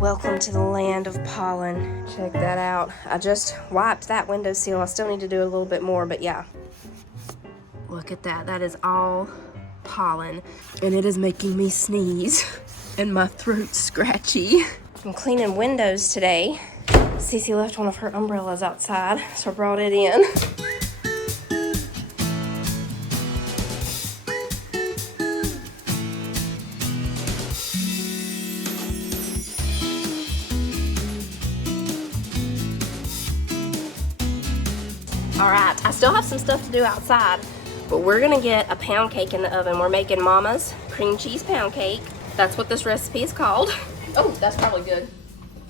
Welcome to the land of pollen. Check that out. I just wiped that windowsill. I still need to do a little bit more, but yeah. Look at that. That is all pollen. And it is making me sneeze. And my throat's scratchy. I'm cleaning windows today. Cece left one of her umbrellas outside, so I brought it in. All right, I still have some stuff to do outside, but we're gonna get a pound cake in the oven. We're making Mama's cream cheese pound cake. That's what this recipe is called. Oh, that's probably good.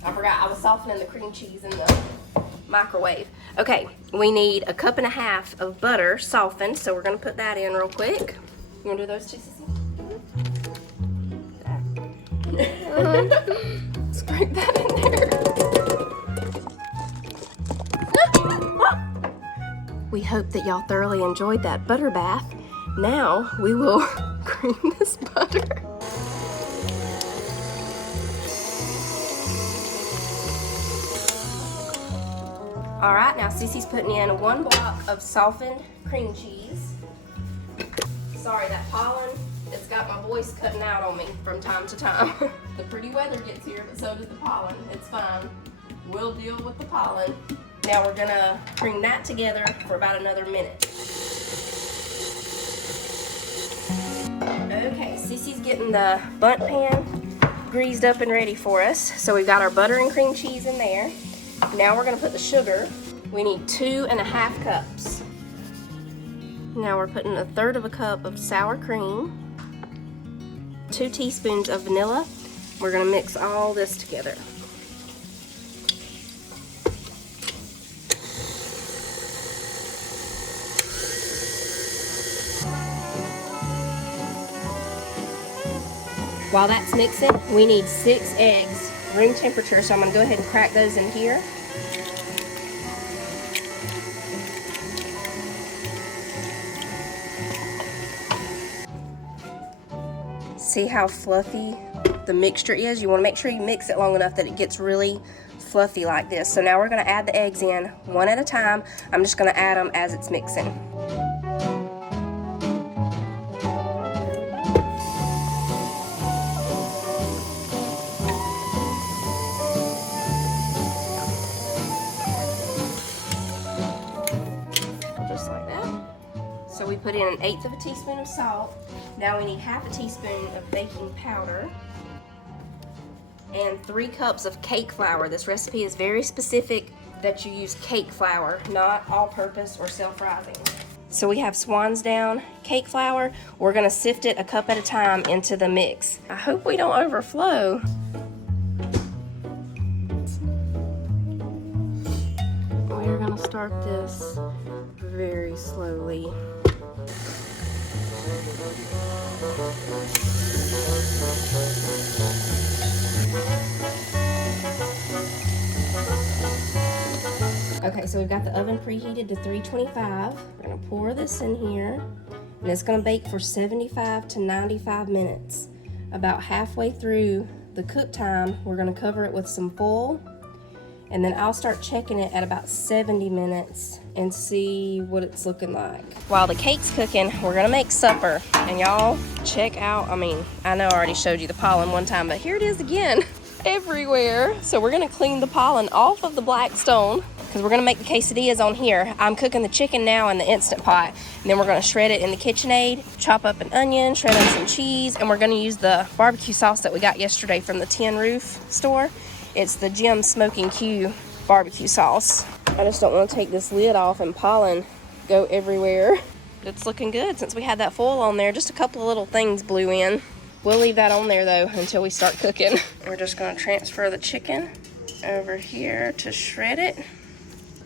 I forgot I was softening the cream cheese in the microwave. Okay, we need 1.5 cups of butter softened, so we're gonna put that in real quick. You wanna do those two, Sissy? Scrape that in there. We hope that y'all thoroughly enjoyed that butter bath. Now we will cream this butter. All right, now Cece's putting in 1 block of softened cream cheese. Sorry, that pollen, it's got my voice cutting out on me from time to time. The pretty weather gets here, but so does the pollen. It's fine. We'll deal with the pollen. Now we're gonna bring that together for about another minute. Okay, Cece's getting the bundt pan greased up and ready for us. So we've got our butter and cream cheese in there. Now we're gonna put the sugar. We need 2.5 cups. Now we're putting 1/3 cup of sour cream, 2 teaspoons of vanilla. We're gonna mix all this together. While that's mixing, we need 6 eggs, room temperature, so I'm gonna go ahead and crack those in here. See how fluffy the mixture is? You wanna make sure you mix it long enough that it gets really fluffy like this. So now we're gonna add the eggs in one at a time. I'm just gonna add them as it's mixing. So we put in 1/8 teaspoon of salt. Now we need 1/2 teaspoon of baking powder and 3 cups of cake flour. This recipe is very specific that you use cake flour, not all-purpose or self-rising. So we have Swan's Down cake flour. We're gonna sift it 1 cup at a time into the mix. I hope we don't overflow. We're gonna start this very slowly. Okay, so we've got the oven preheated to 325. We're gonna pour this in here, and it's gonna bake for 75 to 95 minutes. About halfway through the cook time, we're gonna cover it with some foil, and then I'll start checking it at about 70 minutes and see what it's looking like. While the cake's cooking, we're gonna make supper. And y'all, check out, I know I already showed you the pollen one time, but here it is again, everywhere. So we're gonna clean the pollen off of the black stone, because we're gonna make the quesadillas on here. I'm cooking the chicken now in the Instant Pot, and then we're gonna shred it in the KitchenAid, chop up an onion, shred up some cheese, and we're gonna use the barbecue sauce that we got yesterday from the Tin Roof store. It's the Jim Smoking Q barbecue sauce. I just don't want to take this lid off and pollen go everywhere. It's looking good since we had that foil on there. Just a couple of little things blew in. We'll leave that on there though until we start cooking. We're just going to transfer the chicken over here to shred it.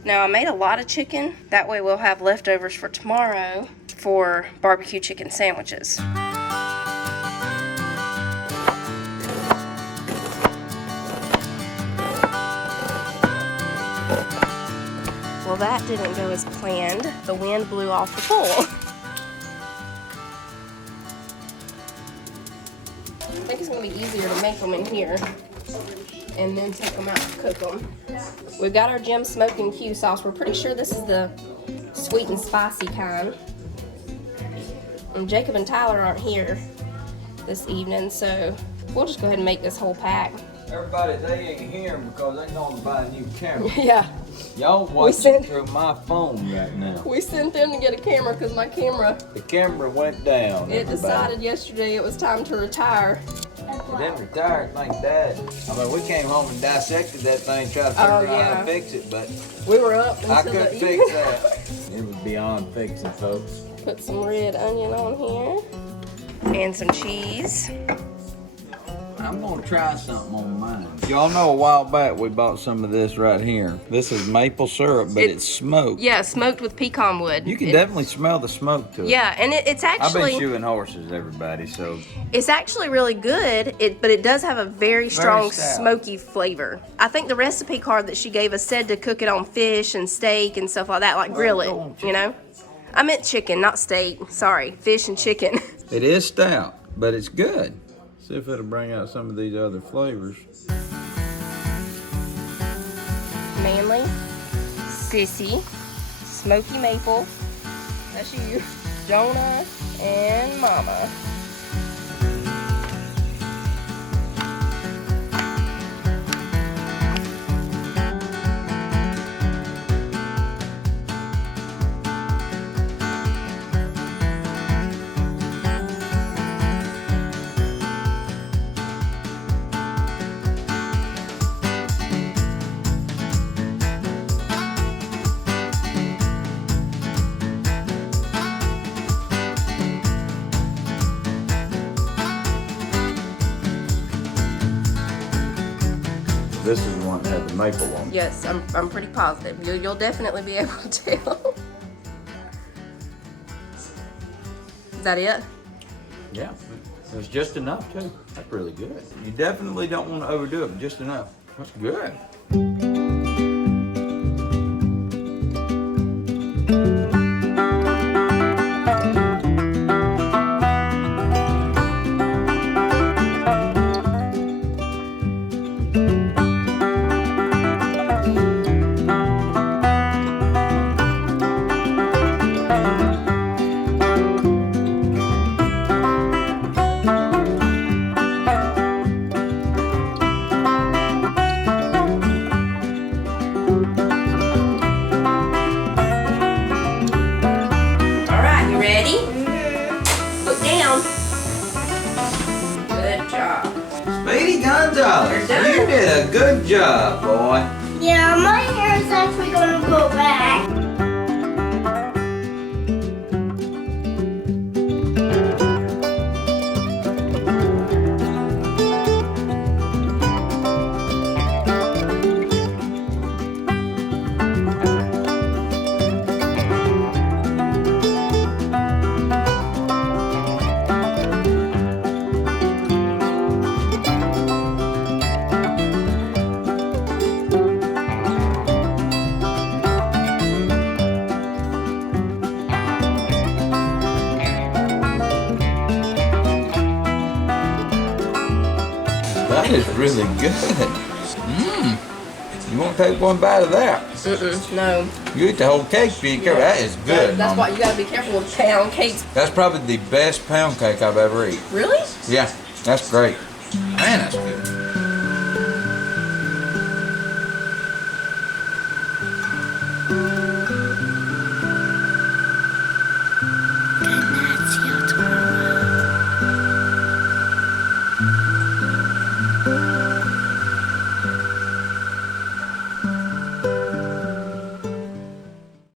Now I made a lot of chicken. That way we'll have leftovers for tomorrow for barbecue chicken sandwiches. Well, that didn't go as planned. The wind blew off the pole. I think it's going to be easier to make them in here. and then take them out and cook them. We've got our Jim smoking Q sauce. We're pretty sure this is the sweet and spicy kind. And Jacob and Tyler aren't here this evening, so we'll just go ahead and make this whole pack. Everybody, they ain't here because they're going to buy a new camera. Yeah. Y'all watching through my phone right now. We sent them to get a camera because my camera... The camera went down. It decided yesterday it was time to retire. It didn't retire like that. I mean, we came home and dissected that thing, tried to figure out how to fix it, but we were up until I couldn't fix that. It was beyond fixing, folks. Put some red onion on here and some cheese. I'm gonna try something on mine. Y'all know a while back we bought some of this right here. This is maple syrup, but it's smoked. Yeah, smoked with pecan wood. You can definitely smell the smoke to it. Yeah, and it's actually... I've been shoeing horses, everybody, so... It's actually really good, but it does have a very strong smoky flavor. I think the recipe card that she gave us said to cook it on fish and steak and stuff like that, like grill it, you know? I meant chicken, not steak. Sorry, fish and chicken. It is stout, but it's good. See if it'll bring out some of these other flavors. Manly, Sissy, Smoky Maple, that's you, Jonah, and Mama. This is the one that had the maple on it. Yes, I'm pretty positive. You'll definitely be able to tell. Is that it? Yeah, there's just enough too. That's really good. You definitely don't want to overdo it, but just enough. That's good. You did a good job, boy. Yeah, my hair is actually going to go back. That is really good. You won't take one bite of that. No. You eat the whole cake, be careful. That is good. That's why you gotta be careful with pound cakes. That's probably the best pound cake I've ever eaten. Really? Yeah, that's great. Man, that's good. Good night, see you tomorrow.